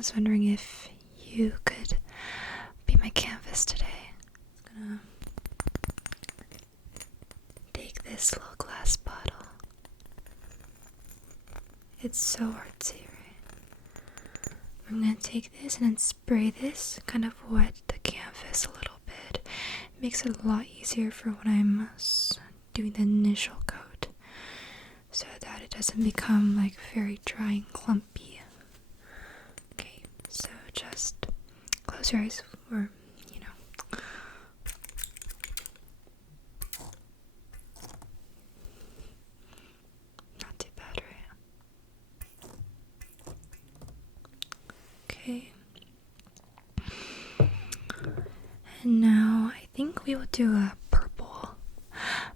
was wondering if you could be my canvas today. I'm gonna take this little glass bottle. It's so artsy, right? I'm gonna take this and then spray this, kind of wet the canvas a little bit. It makes it a lot easier for when I'm doing the initial coat, so that it doesn't become like very dry and clumpy. Okay, so just close your eyes, or not too bad, right? Okay. And now I think we will do a purple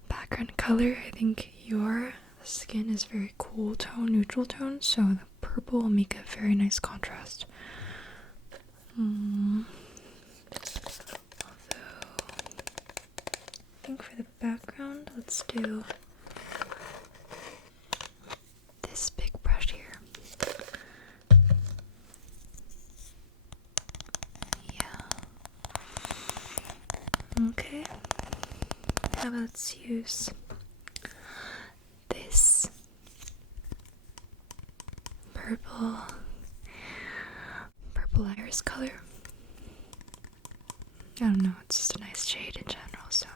background color. I think your skin is very cool tone, neutral tone, so the purple will make a very nice contrast. Although, I think for the background, let's do this big brush here. Okay, now let's use this purple iris color. I don't know, it's just a nice shade in general, so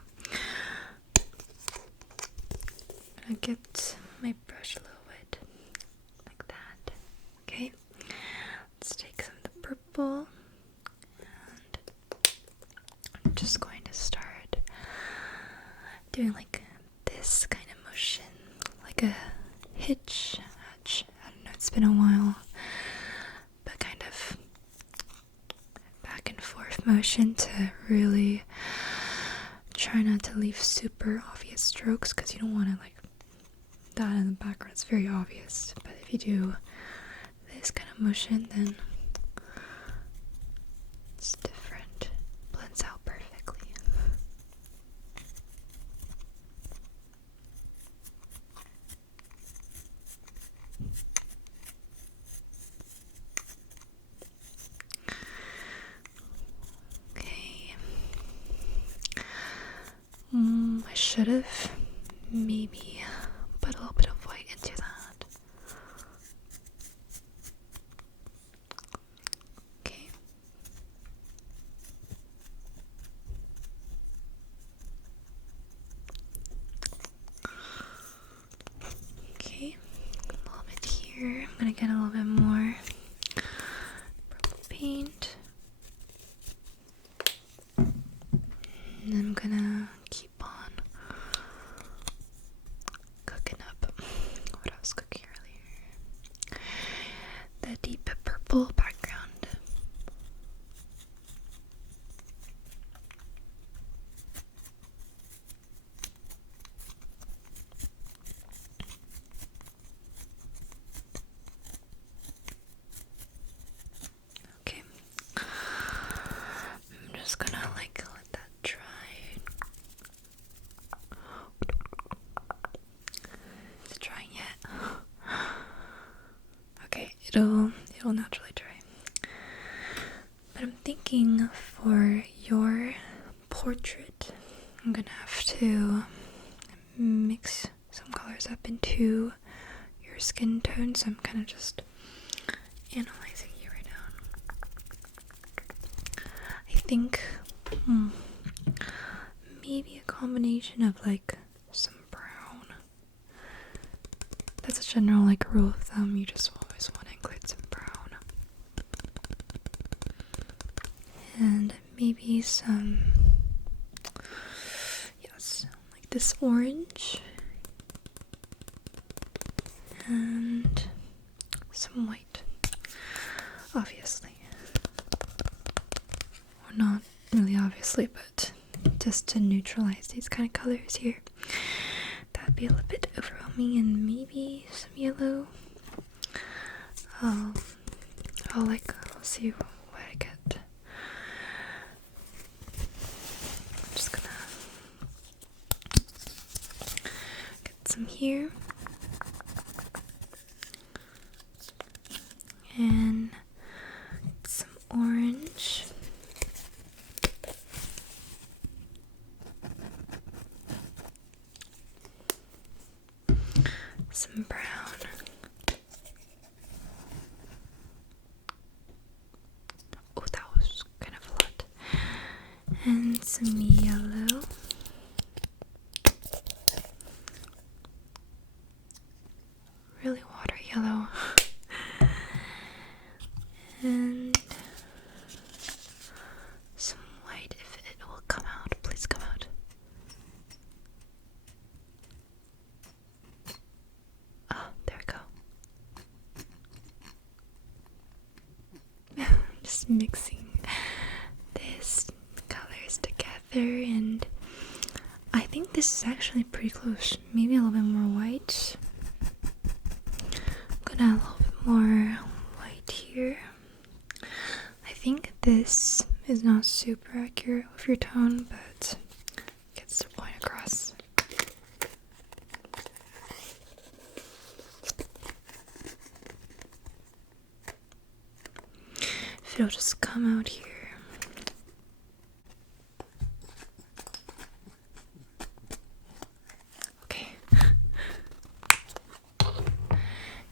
I'm gonna get my brush a little wet, like that. Okay, let's take some of the purple, and I'm just going to start doing like this kind of motion, like a hitch. I don't know, it's been a while, but kind of back and forth motion to really try not to leave super obvious strokes, because you don't want to like that in the background. It's very obvious, but if you do this kind of motion, then it's different, blends out perfectly. Okay. I should have maybe put a little bit of white into that. Okay. Okay, a little bit here. I'm gonna get a little bit more purple paint. And I'm gonna keep on cooking up what I was cooking earlier. The deep purple background. Okay. I'm just gonna like let that dry. Is it drying yet? Okay, it'll naturally dry. But I'm thinking for your portrait, I'm gonna have to mix some colors up into your skin tone, so I'm kind of just analyzing you right now. I think maybe a combination of like some brown. That's a general like rule of thumb. You just always want to include some brown. And maybe some, yes, like this orange. And some white, obviously. Or not really obviously, but just to neutralize these kind of colors here. That'd be a little bit overwhelming. And maybe some yellow. I'll see what I get. I'm just gonna get some here. And and some yellow. Really water yellow. And some white, if it will come out. Please come out. Oh, there we go. Just mixing these colors together, and I think this is actually pretty close. Maybe a little bit more white. I'm gonna add a little bit more white here. I think this is not super accurate with your tone, but gets the point across. If it'll just come out here. Okay.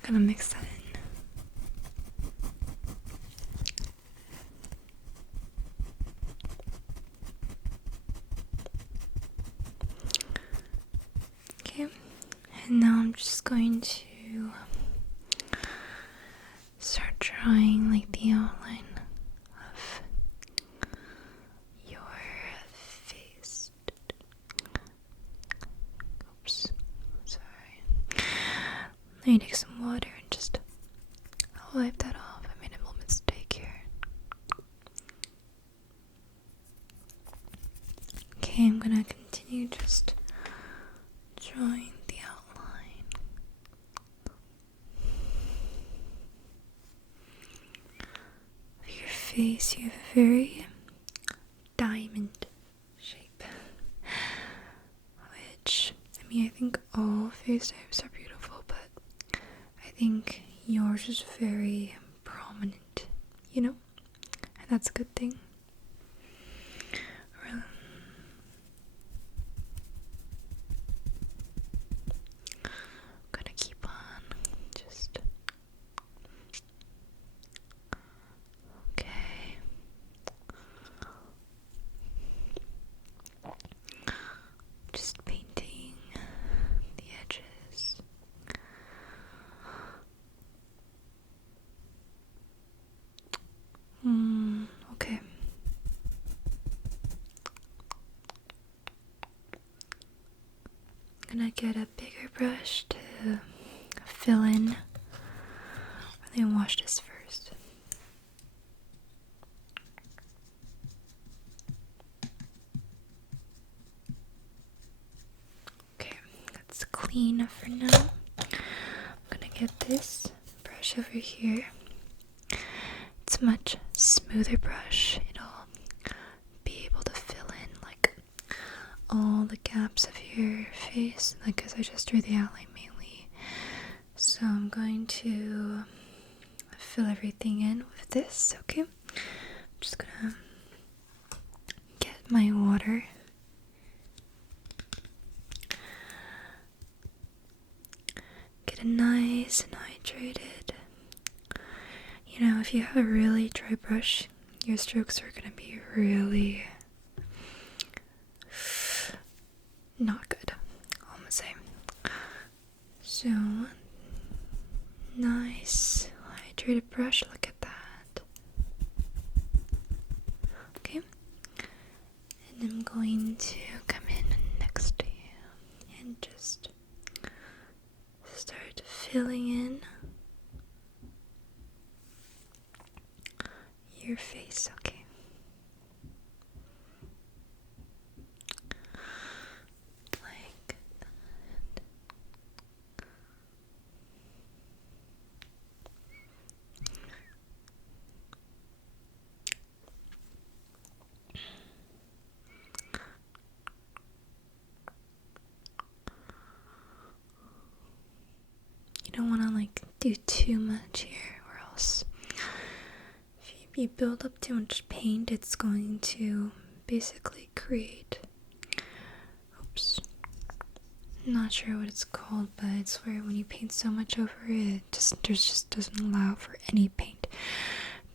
Gonna mix that in. Okay, and now I'm just going to start drawing like the outline of your face. Oops, sorry. Let me take some water and just wipe that off. I made a little mistake here. Okay, I'm gonna continue just drawing the outline. Of your face, you have a very diamond shape, which, I mean, I think all face types are beautiful, but I think yours is very prominent, you know? And that's a good thing. Gonna keep on just okay. Just painting the edges. Okay. I'm gonna get a bigger brush to fill in. Let me wash this first. Okay, that's clean for now. I'm gonna get this brush over here. It's a much smoother brush. It'll be able to fill in like all the gaps of your face, like, because I just drew the outline mainly. So I'm going to fill everything in with this, okay? I'm just gonna get my water. Get it nice and hydrated. You know, if you have a really dry brush, your strokes are gonna be really not good, all the same. So, nice hydrated brush, look at that. Okay, and I'm going to come in next to you and just start filling in your face, okay? Like that. You don't want to like do too much here, or else if you build up too much paint, it's going to basically create, oops, I'm not sure what it's called, but it's where when you paint so much over it, just doesn't allow for any paint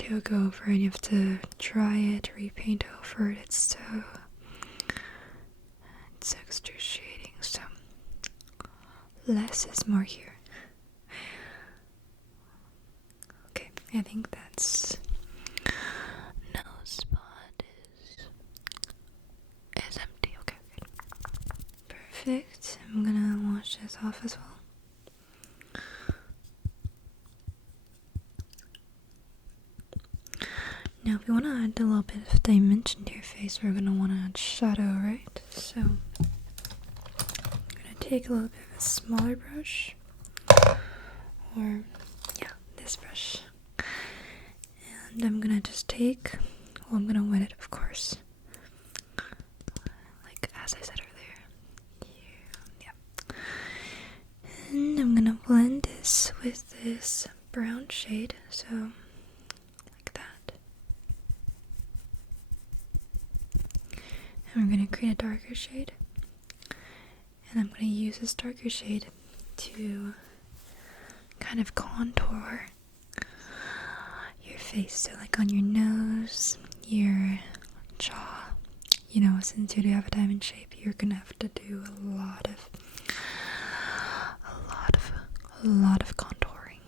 to go over it. You have to dry it, repaint over it. It's so excruciating. So less is more here. Okay, I think that's no spot is empty. Okay, perfect. I'm gonna wash this off as well. Now, if you want to add a little bit of dimension to your face, we're going to want to add shadow, right? So, I'm going to take a little bit of a smaller brush, or, yeah, this brush. And I'm going to just take, well, I'm going to wet it, of course, like as I said earlier. Yeah. And I'm going to blend this with this brown shade, so and we're going to create a darker shade, and I'm going to use this darker shade to kind of contour your face, so like on your nose, your jaw. You know, since you do have a diamond shape, you're going to have to do a lot of contouring.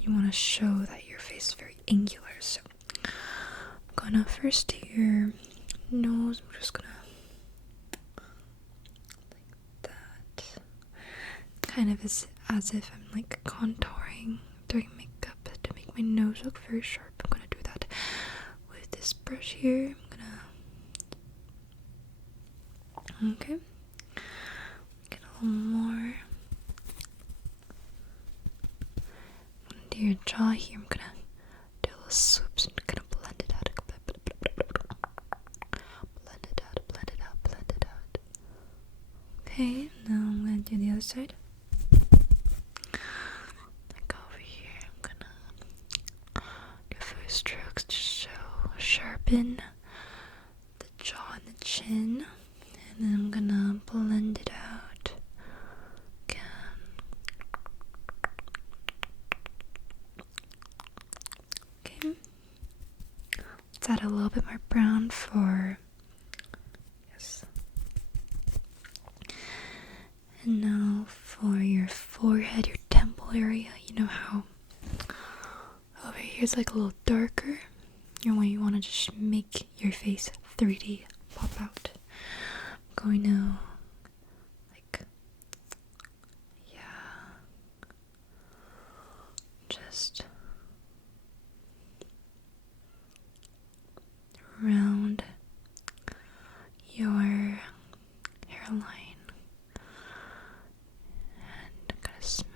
You want to show that your face is very angular, so I'm going to first do your nose. I'm just gonna like that, kind of as if I'm like contouring doing makeup to make my nose look very sharp. I'm gonna do that with this brush here. Okay, get a little more. I'm gonna do your jaw here. I'm gonna do little swoops and kind of blend it out. Blend it out. Okay, now I'm gonna do the other side. Like over here, I'm gonna do a few strokes to sharpen the jaw and the chin, and then I'm gonna blend it out again. Okay, let's add a little bit more brown for. And now for your forehead, your temple area, you know how over here is like a little darker, and when you want to just make your face 3D pop out, I'm going to like, yeah, just around your hairline. Smooth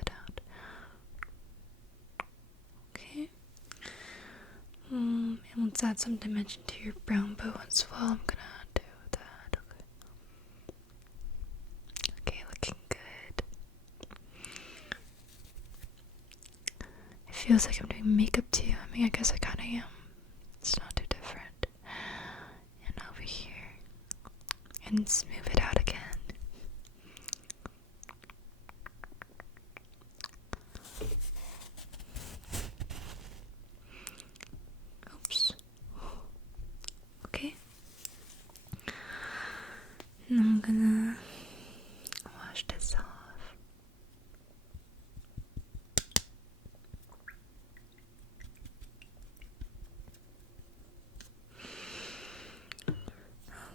it out. Okay. And let's add some dimension to your brown bow as well. I'm gonna do that. Okay, looking good. It feels like I'm doing makeup too. I mean, I guess I kinda am. It's not too different. And over here. And smooth it out again. Okay, and I'm gonna wash this off.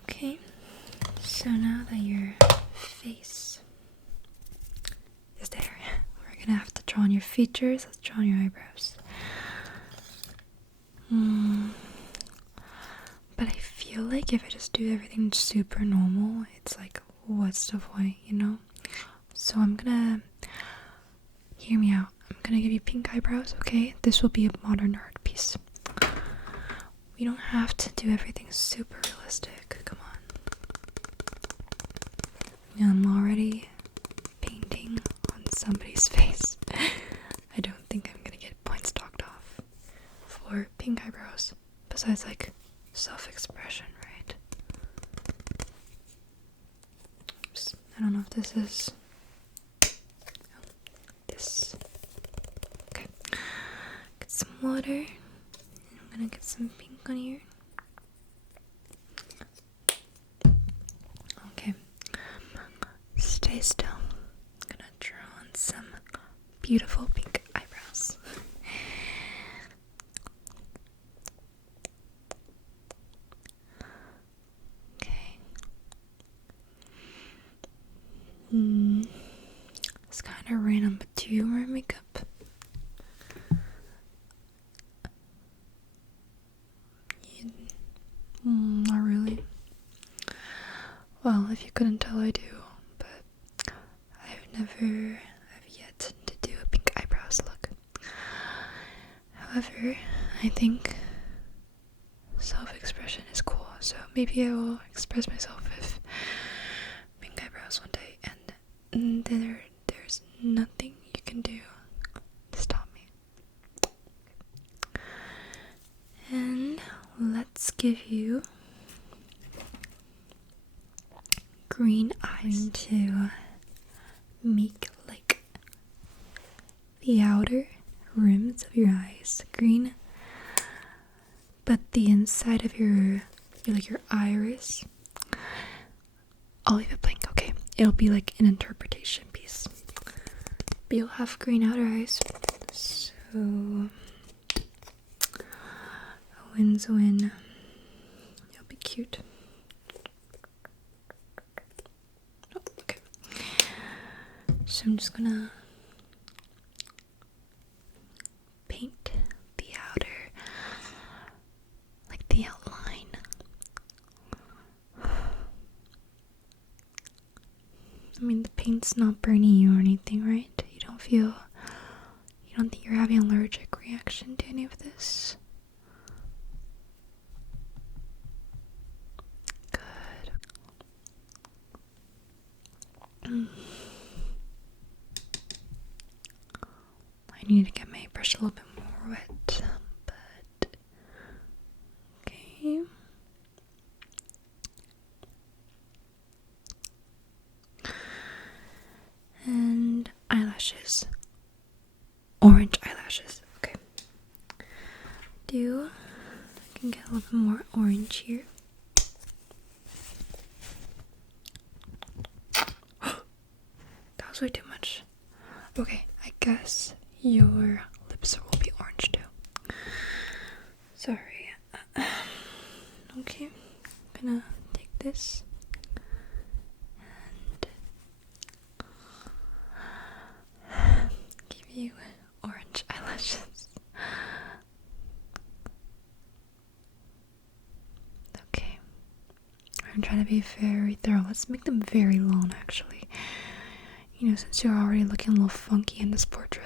Okay, so now that your face is there, we're gonna have to draw on your features. Let's draw on your eyebrows. But I feel like if I just do everything super normal, it's like, what's the point, you know? So I'm gonna, hear me out. I'm gonna give you pink eyebrows, okay? This will be a modern art piece. We don't have to do everything super realistic. Come on. I'm already painting on somebody's face. I don't think I'm gonna get points docked off for pink eyebrows. Besides, like, self-expression, right? Oops. I don't know if this is... this... Okay. some water. I'm gonna get some pink on here. Okay. Stay still. I'm gonna draw on some beautiful pink eyebrows. Okay. It's kind of random, but do you wear makeup? Not really. Well, if you couldn't tell, I do, but I've yet to do a pink eyebrows look. However, I think self-expression is cool, so maybe I will express myself with pink eyebrows one day, and there's nothing you can do to stop me. And let's give you green eyes to make like the outer rims of your eyes green, but the inside of your iris, I'll leave it blank. Okay, it'll be like an interpretation piece, but you'll have green outer eyes, so a win's a win. You'll be cute. Oh, okay, so I'm just gonna paint the outer, like the outline. I mean, the paint's not burning you or anything, right? You don't think you're having an allergic reaction to any of this? Good. I need to get my brush a little bit more wet, but okay. And eyelashes. Orange eyelashes. Okay. I can get a little bit more orange here. That was way too much. Okay, I guess your lips will be orange too. Sorry. Okay, I'm gonna take this and give you orange eyelashes. Okay, I'm trying to be very thorough. Let's make them very long, actually. You know, since you're already looking a little funky in this portrait.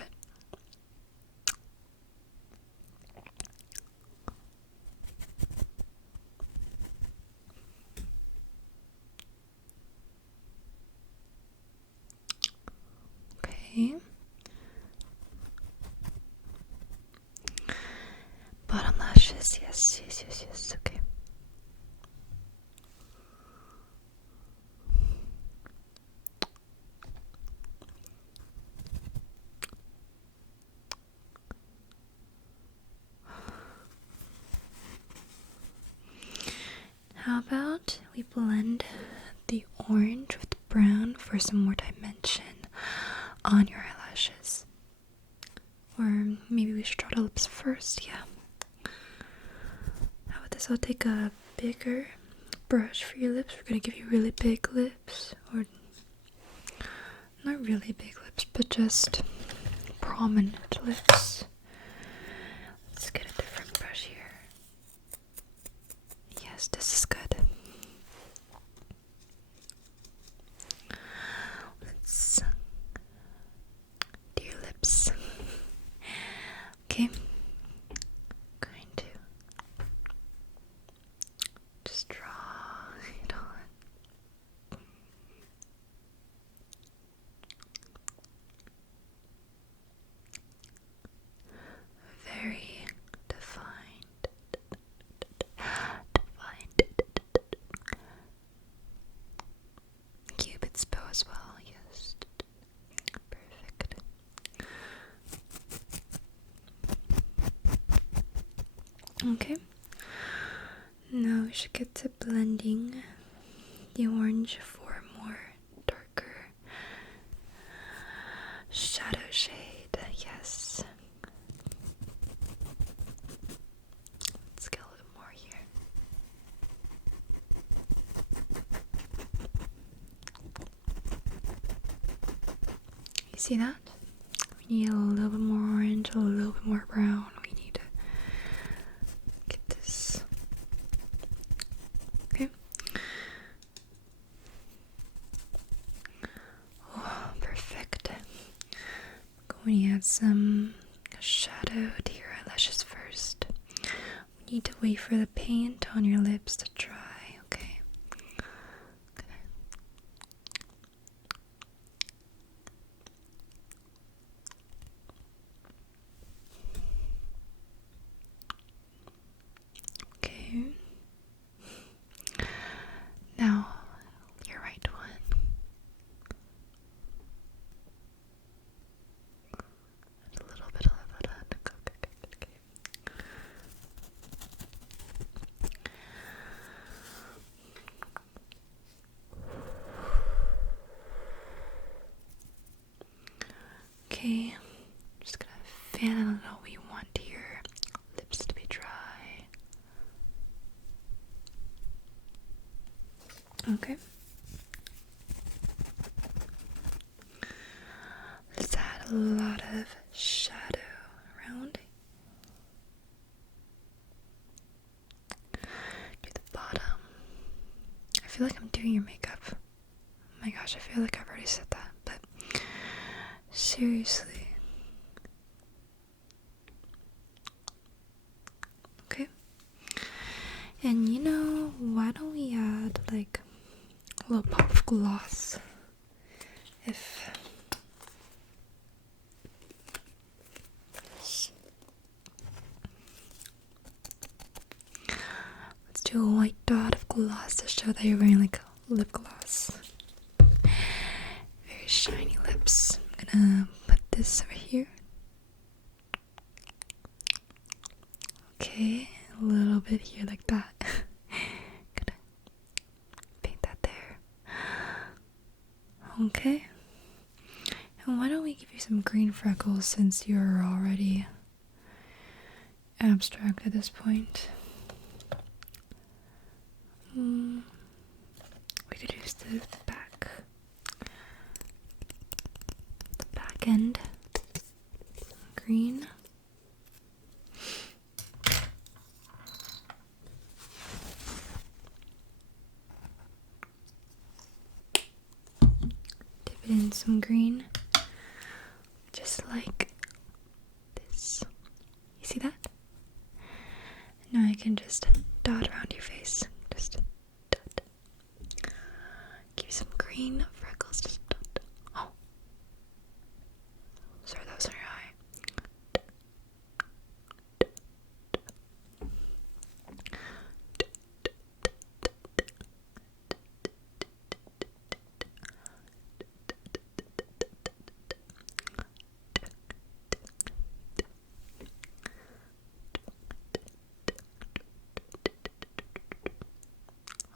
Okay. Bottom lashes, yes. Okay. How about we blend the orange with brown for some more dimension on your eyelashes? Or maybe we should draw the lips first, yeah. How about this? I'll take a bigger brush for your lips. We're gonna give you really big lips, or not really big lips, but just prominent lips. Let's get a different brush here. Yes, this is good. Let's do your lips. Okay. Going to just draw it on. Okay. Now we should get to blending the orange for a more darker shadow shade. Yes. Let's get a little more here. You see that? We need a little bit more orange, a little bit more brown. We need to get this. Okay. Oh, perfect. I'm going to add some shadow to your eyelashes first. We need to wait for the paint on your lips to dry, okay? Okay. Now, your right one. A little bit of that. Okay. Okay, just gonna fan it out. We want your lips to be dry. Okay. Let's add a lot of shadow around to the bottom. I feel like I'm doing your makeup. Oh my gosh, I feel like I've already said that, but seriously. Okay. And you know, why don't we add like a little pop of gloss? If let's do a white dot of gloss to show that you're wearing like lip gloss. Very shiny lips. I'm gonna put this over here. Okay, a little bit here like that. Gonna paint that there. Okay. And why don't we give you some green freckles since you're already abstract at this point. We could use the back end green. Dip it in some green, just like this. You see that? Now I can just dot around your face. Just dot. Give you some green freckles. Just dot. Oh. Sorry, that was on your eye.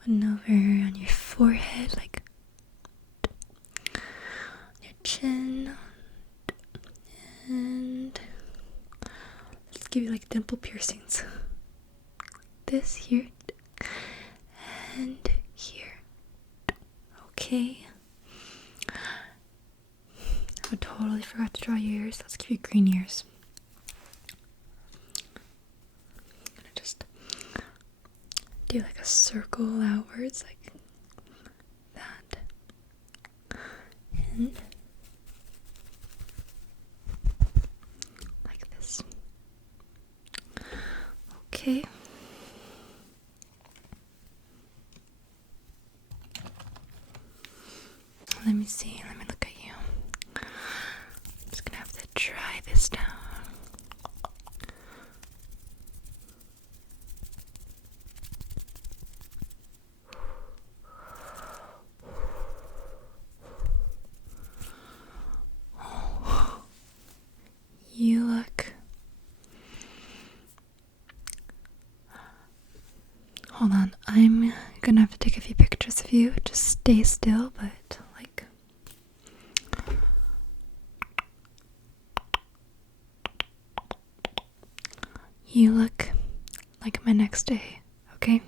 One over on your forehead, like your chin, and let's give you like dimple piercings. This here and here. Okay. I totally forgot to draw your ears. Let's give you green ears. I'm gonna just do like a circle outwards, like that, and like this. Okay. Let me see. Let me look at you. I'm just gonna have to dry this down. You look Hold on, I'm gonna have to take a few pictures of you. Just stay still, but like. You look like my next A, okay?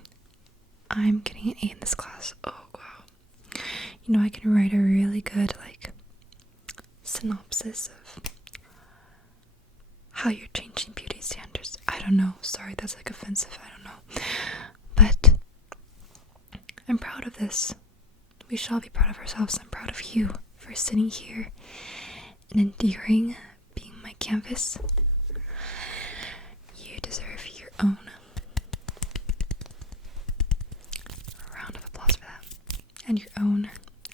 I'm getting an A in this class. Oh, wow. You know, I can write a really good, like, synopsis of how you're changing beauty standards. I don't know. Sorry, that's like offensive. I don't know. But I'm proud of this. We shall be proud of ourselves. I'm proud of you for sitting here and enduring being my canvas. You deserve your own round of applause for that. And your own.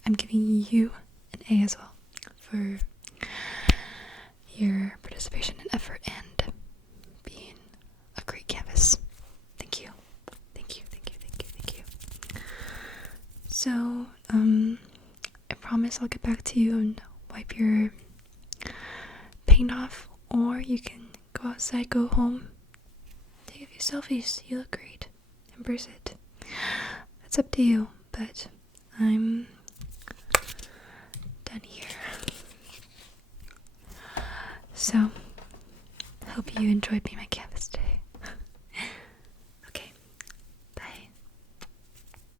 I'm giving you an A as well for your participation and effort and being a great canvas. Thank you. Thank you, thank you, thank you, thank you. So, I promise I'll get back to you and wipe your paint off, or you can go outside, go home, take a few selfies. You look great. Embrace it. That's up to you, but I'm